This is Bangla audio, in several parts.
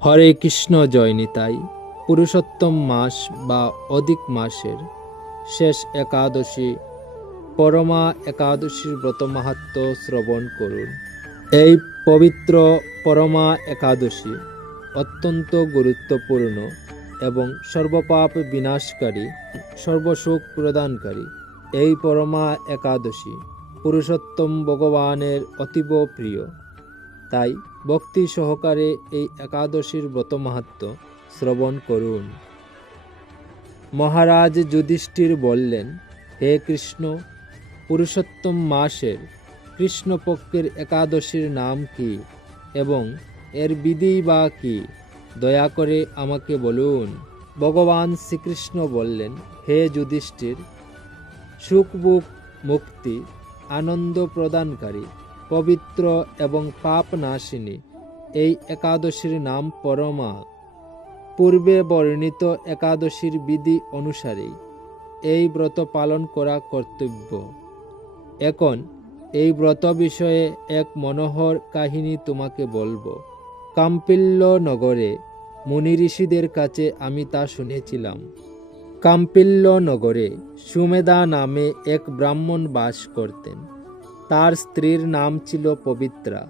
হরে কৃষ্ণ জয় নিতাই। পুরুষোত্তম মাস বা অধিক মাসের শেষ একাদশী পরমা একাদশীর ব্রত মাহাত্ম্য শ্রবণ করুন। এই পবিত্র পরমা একাদশী অত্যন্ত গুরুত্বপূর্ণ এবং সর্বপাপ বিনাশকারী, সর্বসুখ প্রদানকারী। এই পরমা একাদশী পুরুষোত্তম ভগবানের অতীব প্রিয়। তাই ভক্তি সহকারে এই একাদশীর ব্রত মাহাত্ম্য শ্রবণ করুন। মহারাজ যুধিষ্ঠির বললেন, হে কৃষ্ণ, পুরুষোত্তম মাসের কৃষ্ণপক্ষের একাদশীর নাম কি এবং এর বিধি বা কি? দয়া করে আমাকে বলুন। ভগবান শ্রীকৃষ্ণ বললেন, হে যুধিষ্ঠির, সুখ বুক মুক্তি আনন্দ প্রদানকারী, পবিত্র এবং পাপ নাশিনী এই একাদশীর নাম পরমা। পূর্বে বর্ণিত একাদশীর বিধি অনুসারেই এই ব্রত পালন করা কর্তব্য। এখন এই ব্রত বিষয়ে এক মনোহর কাহিনী তোমাকে বলবো। কাম্পিল্য নগরে মুনি ঋষিদের কাছে আমি তা শুনেছিলাম। কাম্পিল্য নগরে সুমেধা নামে এক ব্রাহ্মণ বাস করতেন। তার স্ত্রীর নাম ছিল পবিত্রা।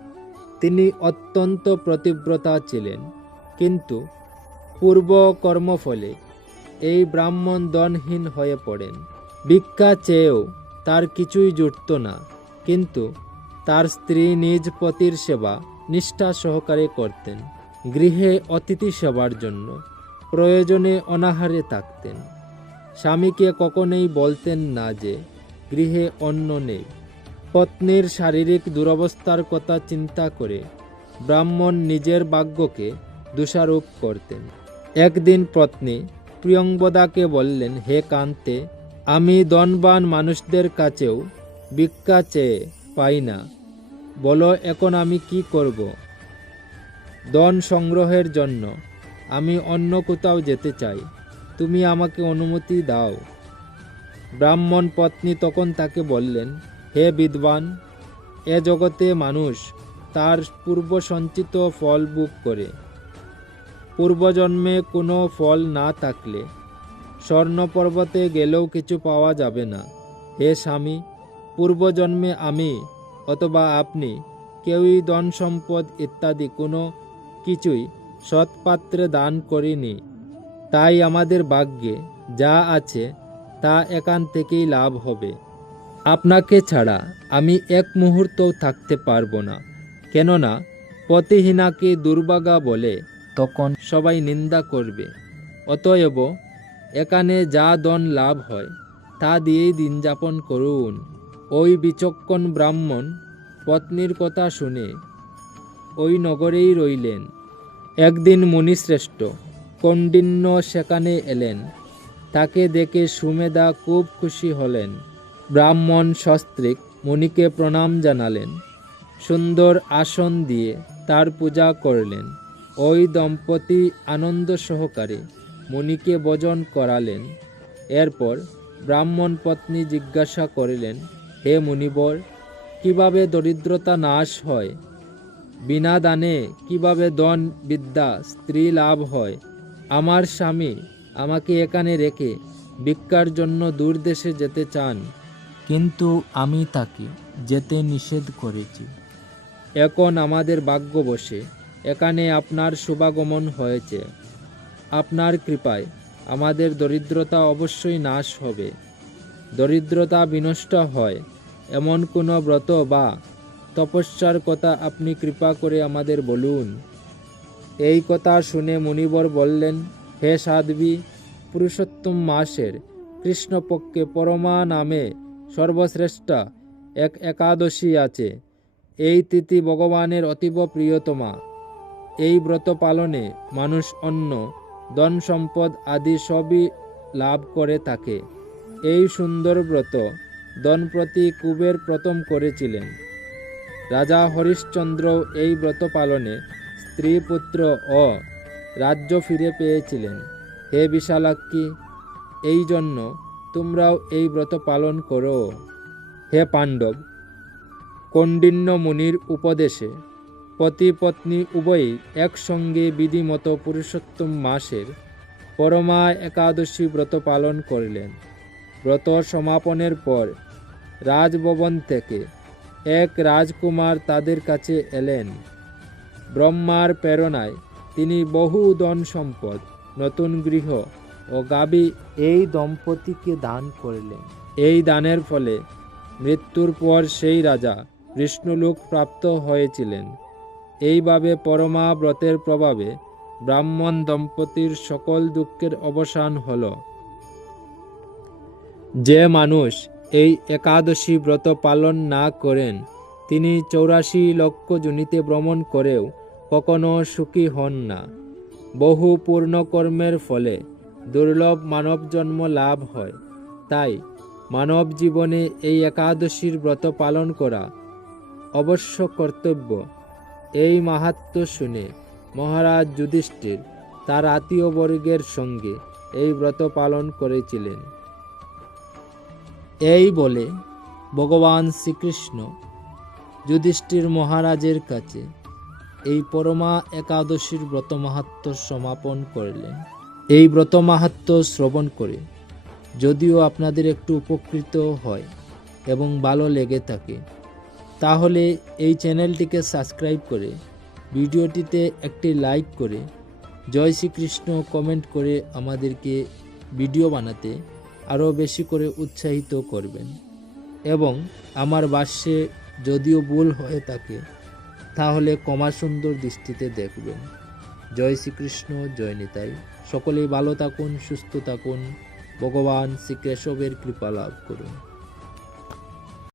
তিনি অত্যন্ত প্রতিব্রতা ছিলেন, কিন্তু পূর্ব কর্মফলে এই ব্রাহ্মণ ধনহীন হয়ে পড়েন। ভিক্ষা চেয়েও তার কিছুই জুটত না, কিন্তু তার স্ত্রী নিজ পতির সেবা নিষ্ঠা সহকারে করতেন। গৃহে অতিথি সেবার জন্য প্রয়োজনে অনাহারে থাকতেন। স্বামীকে কখনোই বলতেন না যে গৃহে অন্ন নেই। পত্নীর শারীরিক দুরবস্থার কথা চিন্তা করে ব্রাহ্মণ নিজের ভাগ্যকে দোষারোপ করতেন। একদিন পত্নী প্রিয়ঙ্বদাকে বললেন, হে কান্তে, আমি ধনবান মানুষদের কাছেও ভিক্ষা চেয়ে পাই না। বলো এখন আমি কি করব? ধন সংগ্রহের জন্য আমি অন্য কোথাও যেতে চাই, তুমি আমাকে অনুমতি দাও। ব্রাহ্মণ পত্নী তখন তাকে বললেন, হে বিদ্বান, এ জগতে মানুষ তার পূর্ব সঞ্চিত ফল ভোগ করে। পূর্বজন্মে কোনো ফল না থাকলে স্বর্ণ পর্বতে গেলেও কিছু পাওয়া যাবে না। হে স্বামী, পূর্বজন্মে আমি অথবা আপনি কেউই ধন সম্পদ ইত্যাদি কোনো কিছুই সৎপাত্রে দান করিনি। তাই আমাদের ভাগ্যে যা আছে তা এখান থেকেই লাভ হবে। আপনাকে ছাড়া আমি এক মুহূর্তও থাকতে পারবো না, কেননা পতিহীনাকে দুর্ভাগা বলে তখন সবাই নিন্দা করবে। অতএব এখানে যা ধন লাভ হয় তা দিয়েই দিন যাপন করুন। ওই বিচক্ষণ ব্রাহ্মণ পত্নীর কথা শুনে ওই নগরেই রইলেন। একদিন মুনিশ্রেষ্ঠ কৌণ্ডিন্য সেখানে এলেন। তাকে দেখে সুমেধা খুব খুশি হলেন। ব্রাহ্মণ সস্ত্রীক মুনিকে প্রণাম জানালেন। সুন্দর আসন দিয়ে তার পূজা করলেন। ওই দম্পতি আনন্দ সহকারে মুনিকে ভোজন করালেন। এরপর ব্রাহ্মণ পত্নী জিজ্ঞাসা করিলেন, হে মুনিবর, কিভাবে দরিদ্রতা নাশ হয়? বিনা দানে কিভাবে ধন বিদ্যা স্ত্রী লাভ হয়? আমার স্বামী আমাকে এখানে রেখে ভিক্ষার জন্য দূর দেশে যেতে চান, কিন্তু আমি তাকে যেতে নিষেধ করেছি। এখন আমাদের ভাগ্য বশে এখানে আপনার শুভাগমন হয়েছে। আপনার কৃপায় আমাদের দরিদ্রতা অবশ্যই নাশ হবে। দরিদ্রতা বিনষ্ট হয় এমন কোনো ব্রত বা তপস্যার কথা আপনি কৃপা করে আমাদের বলুন। এই কথা শুনে মুনিবর বললেন, হে সাধ্বী, পুরুষোত্তম মাসের কৃষ্ণপক্ষে পরমা নামে সর্বশ্রেষ্ঠ এক একাদশী আছে। এই তিথি ভগবানের অতীব প্রিয়তমা। এই ব্রত পালনে মানুষ অন্ন, ধন সম্পদ আদি সবই লাভ করে থাকে। এই সুন্দর ব্রত ধনপতি কুবের প্রথম করেছিলেন। রাজা হরিশ্চন্দ্র এই ব্রত পালনে স্ত্রী, পুত্র ও রাজ্য ফিরে পেয়েছিলেন। হে বিশালাক্ষী, এই জন্য তোমরাও এই ব্রত পালন করো। হে পাণ্ডব, কৌণ্ডিন্য মুনির উপদেশে পতি পত্নী উভয়ই একসঙ্গে বিধিমতো পুরুষোত্তম মাসের পরমা একাদশী ব্রত পালন করলেন। ব্রত সমাপনের পর রাজভবন থেকে এক রাজকুমার তাদের কাছে এলেন। ব্রহ্মার প্রেরণায় তিনি বহু ধন সম্পদ, নতুন গৃহ ও গাভী এই দম্পতিকে দান করলেন। এই দানের ফলে মৃত্যুর পর সেই রাজা বিষ্ণুলোক প্রাপ্ত হয়েছিলেন। এইভাবে পরমা ব্রতের প্রভাবে ব্রাহ্মণ দম্পতির সকল দুঃখের অবসান হল। যে মানুষ এই একাদশী ব্রত পালন না করেন তিনি 84 লক্ষ যোনিতে ভ্রমণ করেও কখনো সুখী হন না। বহু পূর্ণকর্মের ফলে দুর্লভ মানব জন্ম লাভ হয়। তাই মানব জীবনে এই একাদশীর ব্রত পালন করা অবশ্য কর্তব্য। এই মাহাত্ম্য শুনে মহারাজ যুধিষ্ঠির তার আত্মীয়বর্গের সঙ্গে এই ব্রত পালন করেছিলেন। এই বলে ভগবান শ্রীকৃষ্ণ যুধিষ্ঠির মহারাজের কাছে এই পরমা একাদশীর ব্রত মাহাত্ম্য সমাপন করলেন। এই ব্রত মাহাত্ম্য শ্রবণ করে যদিও আপনাদের একটু উপকৃত হয় এবং ভালো লেগে থাকে তাহলে এই চ্যানেলটিকে সাবস্ক্রাইব করে ভিডিওটিতে একটি লাইক করে জয় শ্রীকৃষ্ণ কমেন্ট করে আমাদেরকে ভিডিও বানাতে আরও বেশি করে উৎসাহিত করবেন এবং আমার ভাষ্যে যদিও ভুল হয়ে থাকে তাহলে ক্ষমা সুন্দর দৃষ্টিতে দেখবেন। জয় শ্রীকৃষ্ণ, জয় নিতাই। সকলেই ভালো থাকুন, সুস্থ থাকুন, ভগবান শ্রী কেশবের কৃপা লাভ করুন।